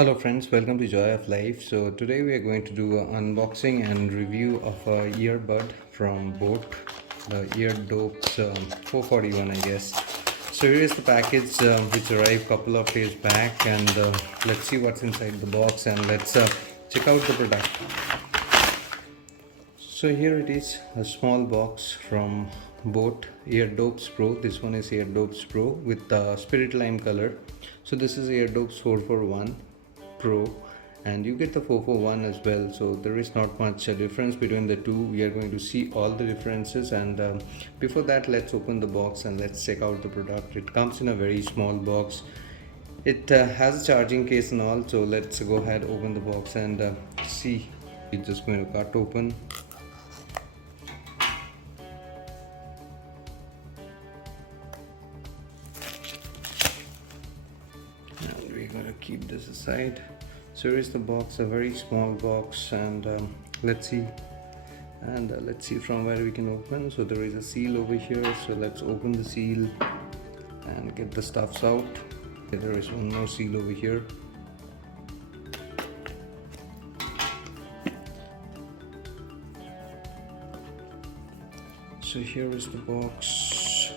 Hello friends, welcome to Joy of Life. So today we are going to do an unboxing and review of a earbud from boAt, the Airdopes 441 I guess. So here is the package which arrived a couple of days back, and let's see what's inside the box, and let's check out the product. So here it is, a small box from boAt Airdopes Pro. This one is Airdopes Pro with the spirit lime color. So this is Airdopes 441 Pro, and you get the 441 as well, so there is not much difference between the two. We are going to see all the differences, and before that, let's open the box and let's check out the product. It comes in a very small box. It has a charging case and all, so let's go ahead, open the box and see. It's just going to cut open. And we're going to keep this aside. So here is the box, a very small box, and let's see from where we can open. So there is a seal over here, so let's open the seal and get the stuffs out. There is one more seal over here. So here is the box.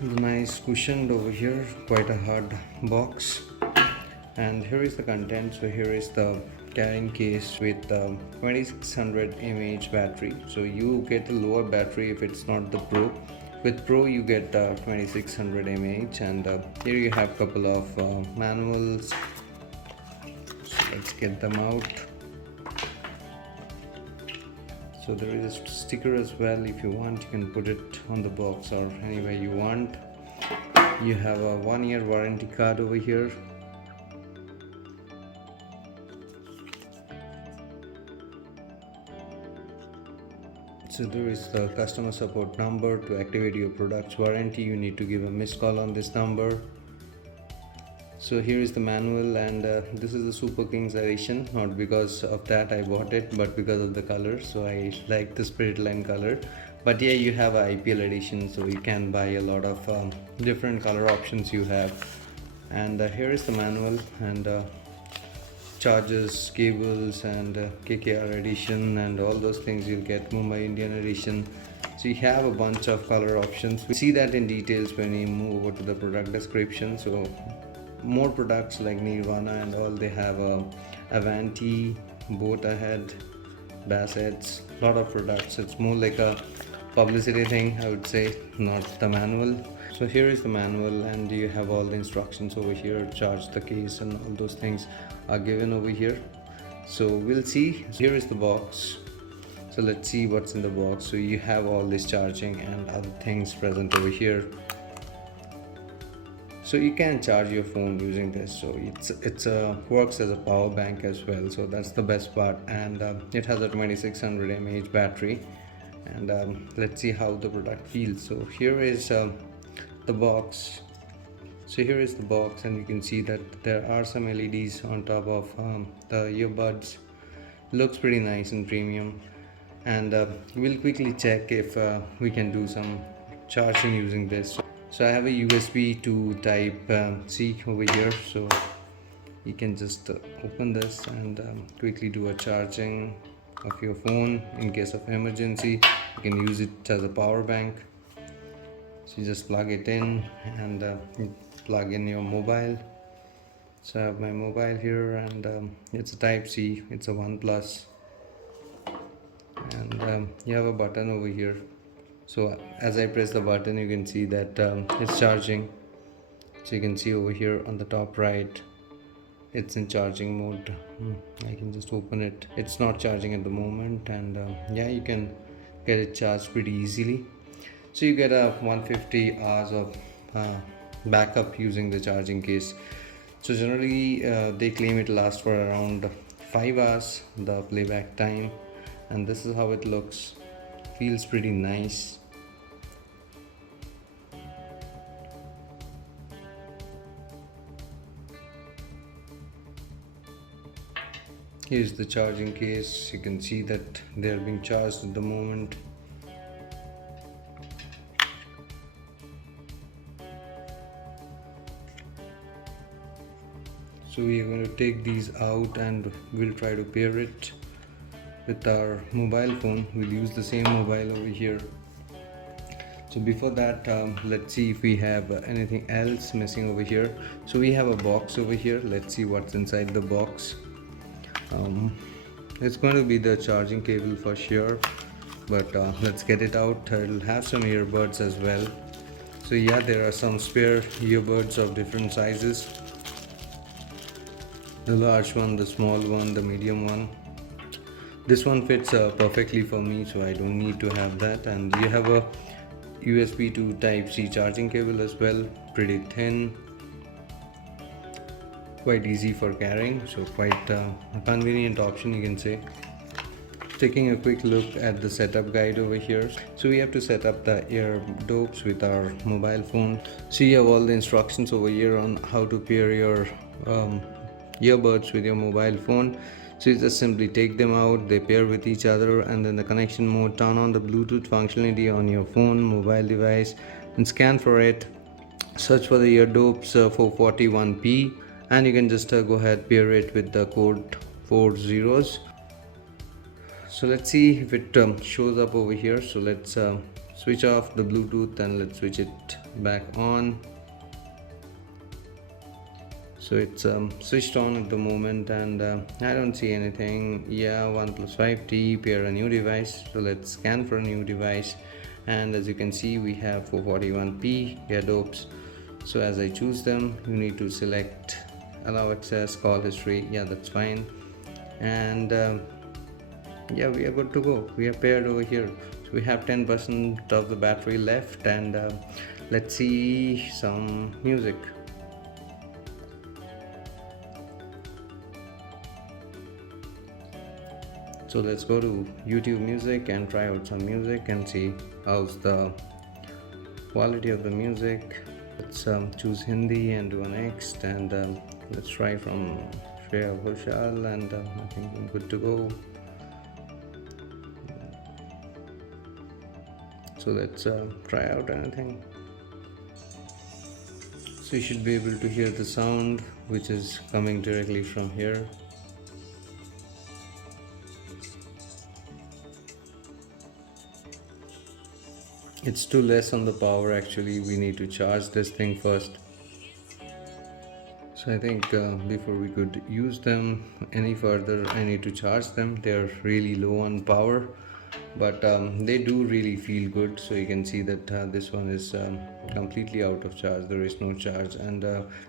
Nice cushioned over here, quite a hard box. And here is the content. So here is the carrying case with 2600 mAh battery. So you get a lower battery if it's not the Pro. With Pro you get 2600 mAh, and here you have couple of manuals. So let's get them out. So there is a sticker as well. If you want, you can put it on the box or anywhere you want. You have a 1-year warranty card over here. So there is the customer support number. To activate your product's warranty, you need to give a missed call on this number. So here is the manual, and this is the Super Kings edition. Not because of that I bought it, but because of the color. So I like the spirit lime color. But yeah, you have a IPL edition, so you can buy a lot of different color options you have. And here is the manual, and chargers, cables, and KKR edition, and all those things you'll get. Mumbai Indian edition. So you have a bunch of color options. We see that in details when we move over to the product description. So more products like Nirvana and all, they have Avanti, boAt ahead, boAt, lot of products. It's more like a publicity thing, I would say, not the manual. So here is the manual, and you have all the instructions over here. Charge the case and all those things are given over here. So we'll see. Here is the box. So let's see what's in the box. So you have all this charging and other things present over here. So you can charge your phone using this. So it's works as a power bank as well. So that's the best part, and it has a 2600 mAh battery. And let's see how the product feels. So here is the box. So here is the box, and you can see that there are some LEDs on top of the earbuds. Looks pretty nice and premium. And we'll quickly check if we can do some charging using this. So I have a USB to type C over here, so you can just open this and quickly do a charging of your phone in case of emergency. You can use it as a power bank. So you just plug it in and plug in your mobile. So I have my mobile here, and it's a type C. It's a OnePlus, and you have a button over here. So as I press the button, you can see that it's charging. So you can see over here on the top right, it's in charging mode. I can just open it. It's not charging at the moment, and yeah, you can get it charged pretty easily. So you get a 150 hours of backup using the charging case. So generally they claim it lasts for around 5 hours, the playback time, and this is how it looks. Feels pretty nice. Here's the charging case. You can see that they are being charged at the moment. So we are going to take these out and we'll try to pair it with our mobile phone. We'll use the same mobile over here. So before that, let's see if we have anything else missing over here. So we have a box over here. Let's see what's inside the box. It's going to be the charging cable for sure, but let's get it out. It'll have some earbuds as well. So yeah, there are some spare earbuds of different sizes. The large one, the small one, the medium one. This one fits perfectly for me, so I don't need to have that. And you have a USB to Type-C charging cable as well, pretty thin, quite easy for carrying, so quite a convenient option, you can say. Taking a quick look at the setup guide over here. So we have to set up the Airdopes with our mobile phone. So you have all the instructions over here on how to pair your earbuds with your mobile phone. So you just simply take them out, they pair with each other, and then the connection mode, turn on the Bluetooth functionality on your phone, mobile device, and scan for it. Search for the Airdopes 441p, and you can just go ahead, pair it with the code 4 zeros. So let's see if it shows up over here. So let's switch off the Bluetooth and let's switch it back on. So it's switched on at the moment, and I don't see anything. Yeah, OnePlus 5T, pair a new device. So let's scan for a new device, and as you can see, we have 441p Airdopes. So as I choose them, you need to select allow access, call history. Yeah, that's fine. And yeah, we are good to go. We are paired over here. So we have 10% of the battery left, and let's see some music. So let's go to YouTube Music and try out some music and see how's the quality of the music. Let's choose Hindi and do a next, and let's try from Shreya Ghoshal, and I think I'm good to go. So let's try out anything. So you should be able to hear the sound which is coming directly from here. It's too less on the power actually. We need to charge this thing first. So I think before we could use them any further, I need to charge them. They're really low on power, but they do really feel good. So you can see that this one is completely out of charge. There is no charge, and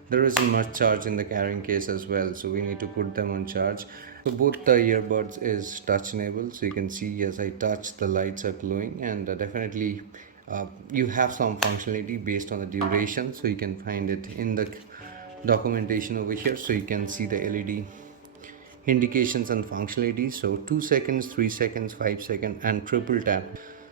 there isn't much charge in the carrying case as well, so we need to put them on charge. So both the earbuds is touch enabled, so you can see as I touch the lights are glowing, and definitely you have some functionality based on the duration, so you can find it in the documentation over here. So you can see the LED indications and functionalities. So 2 seconds, 3 seconds, 5 seconds, and triple tap.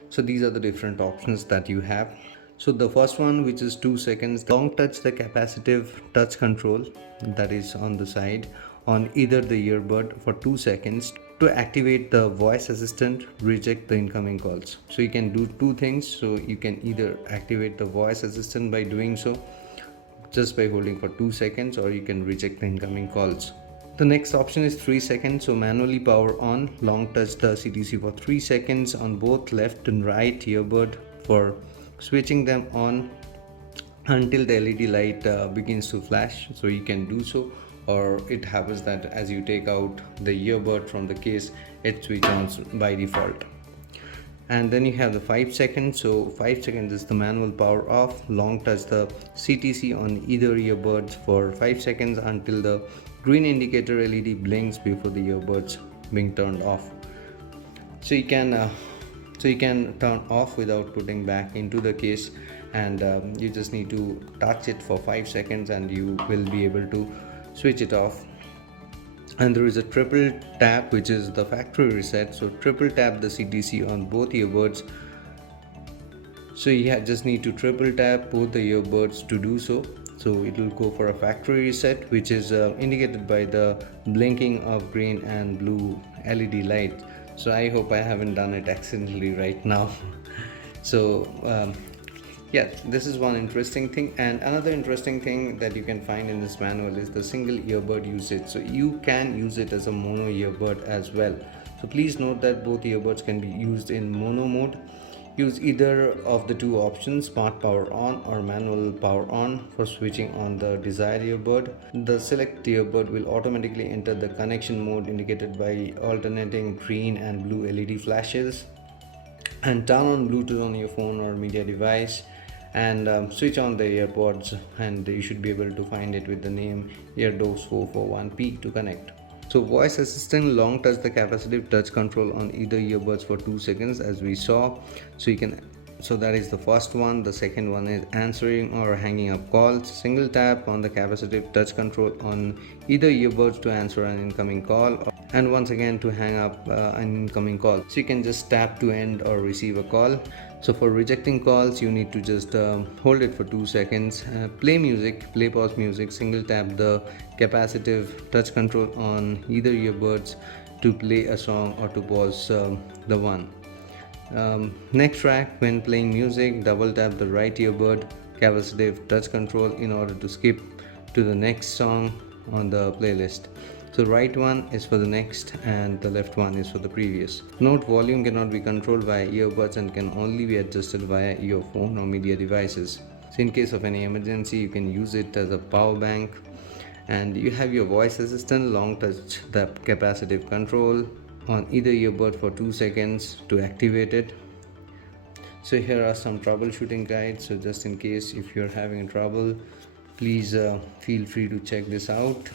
So these are the different options that you have. So the first one, which is 2 seconds, long touch the capacitive touch control that is on the side on either the earbud for 2 seconds to activate the voice assistant, reject the incoming calls. So you can do two things. So you can either activate the voice assistant by doing so just by holding for 2 seconds, or you can reject the incoming calls. The next option is 3 seconds, so manually power on, long touch the CTC for 3 seconds on both left and right earbud for switching them on until the LED light begins to flash. So you can do so, or it happens that as you take out the earbud from the case, it switches on by default. And then you have the 5 seconds. So 5 seconds is the manual power off, long touch the CTC on either earbuds for 5 seconds until the green indicator LED blinks before the earbuds being turned off. So you can turn off without putting back into the case, and you just need to touch it for 5 seconds and you will be able to switch it off. And there is a triple tap, which is the factory reset. So triple tap the CTC on both earbuds. So you just need to triple tap both the earbuds to do so. So it will go for a factory reset, which is indicated by the blinking of green and blue LED light. So I hope I haven't done it accidentally right now. So Yes, this is one interesting thing, and another interesting thing that you can find in this manual is the single earbud usage. So you can use it as a mono earbud as well. So please note that both earbuds can be used in mono mode. Use either of the two options, smart power on or manual power on, for switching on the desired earbud. The select earbud will automatically enter the connection mode indicated by alternating green and blue LED flashes, and turn on Bluetooth on your phone or media device, and switch on the earpods, and you should be able to find it with the name Airdopes 441P to connect. So voice assistant long touch the capacitive touch control on either earbuds for 2 seconds as we saw. So you can, so that is the first one. The second one is answering or hanging up calls. Single tap on the capacitive touch control on either earbuds to answer an incoming call, and once again to hang up an incoming call. So you can just tap to end or receive a call. So for rejecting calls, you need to just hold it for 2 seconds. Play music, play pause music. Single tap the capacitive touch control on either earbuds to play a song or to pause the one. Next track, when playing music, double tap the right earbud capacitive touch control in order to skip to the next song on the playlist. So right one is for the next and the left one is for the previous. Note, volume cannot be controlled via earbuds and can only be adjusted via earphone or media devices. So in case of any emergency, you can use it as a power bank. And you have your voice assistant long touch the capacitive control on either earbud for 2 seconds to activate it. So here are some troubleshooting guides. So just in case if you're having trouble, please feel free to check this out.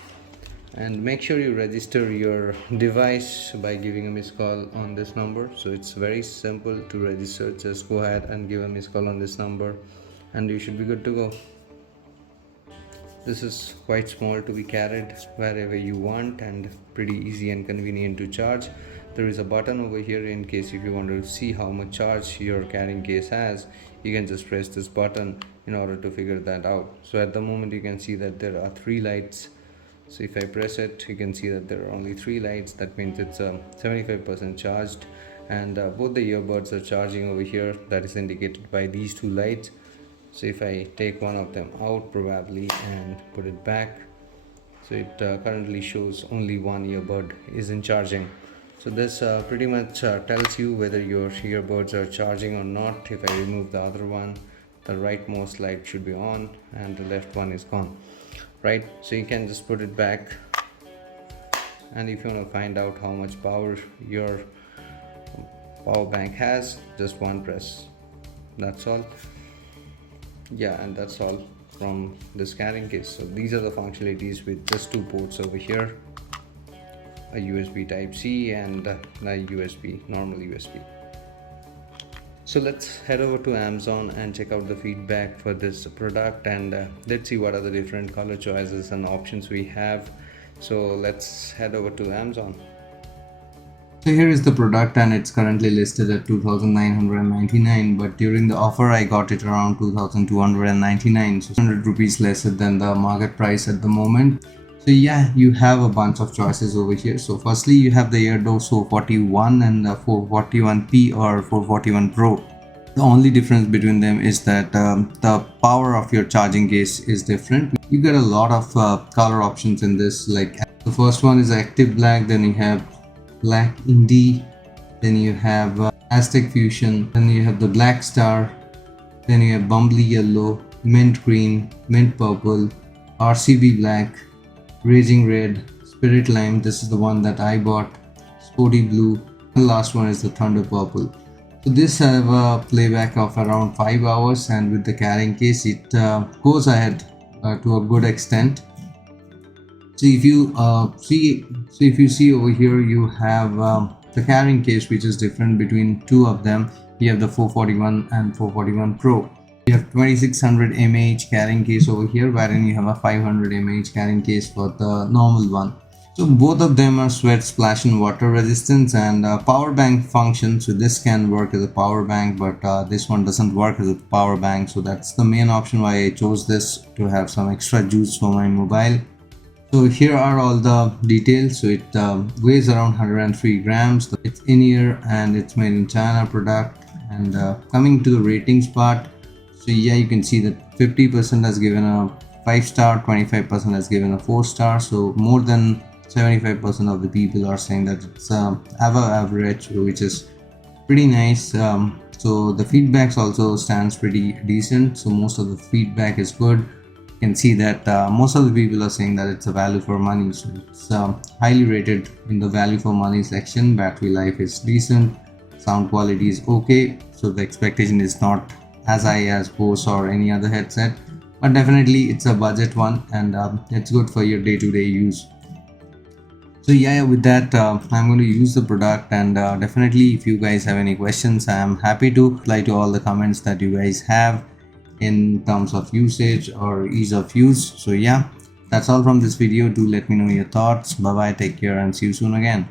And make sure you register your device by giving a missed call on this number. So it's very simple to register. Just go ahead and give a missed call on this number and you should be good to go. This is quite small to be carried wherever you want and pretty easy and convenient to charge. There is a button over here in case if you want to see how much charge your carrying case has. You can just press this button in order to figure that out. So at the moment you can see that there are 3 lights. So if I press it, you can see that there are only 3 lights. That means it's 75% charged, and both the earbuds are charging over here. That is indicated by these 2 lights. So if I take one of them out probably and put it back, so it currently shows only one earbud is in charging. So this pretty much tells you whether your earbuds are charging or not. If I remove the other one, the rightmost light should be on and the left one is gone. Right, so you can just put it back, and if you want to find out how much power your power bank has, just one press. That's all. Yeah, and that's all from this carrying case. So these are the functionalities with just 2 ports over here, a USB type C and a USB, normal USB. So let's head over to Amazon and check out the feedback for this product, and let's see what are the different color choices and options we have. So let's head over to Amazon. So here is the product, and it's currently listed at 2,999, but during the offer I got it around 2,299, so 100 rupees lesser than the market price at the moment. So yeah, you have a bunch of choices over here. So firstly, you have the Airdopes 441 and the 441P or 441 Pro. The only difference between them is that the power of your charging case is different. You get a lot of color options in this. Like the first one is active black, then you have black indie, then you have Aztec fusion, then you have the black star, then you have bumbly yellow, mint green, mint purple, RCB black, raging red, spirit lime, this is the one that I bought, sporty blue, and the last one is the thunder purple. So this have a playback of around 5 hours, and with the carrying case it goes ahead to a good extent. So if you see over here, you have the carrying case, which is different between 2 of them. You have the 441 and 441 Pro. You have 2600 mAh carrying case over here, wherein you have a 500 mAh carrying case for the normal one. So both of them are sweat, splash and water resistance and power bank function. So this can work as a power bank, but this one doesn't work as a power bank. So that's the main option why I chose this, to have some extra juice for my mobile. So here are all the details. So it weighs around 103 grams. It's in ear and it's made in China product. And coming to the ratings part, So yeah, you can see that 50% has given a 5-star, 25% has given a 4-star. So more than 75% of the people are saying that it's above average, which is pretty nice. So the feedbacks also stands pretty decent. So most of the feedback is good. You can see that most of the people are saying that it's a value for money. So it's highly rated in the value for money section. Battery life is decent. Sound quality is okay. So the expectation is not as high as Bose or any other headset, but definitely it's a budget one, and it's good for your day-to-day use. So yeah, with that, I'm going to use the product, and definitely if you guys have any questions, I'm happy to reply to all the comments that you guys have in terms of usage or ease of use. So yeah, that's all from this video. Do let me know your thoughts. Bye bye, take care, and see you soon again.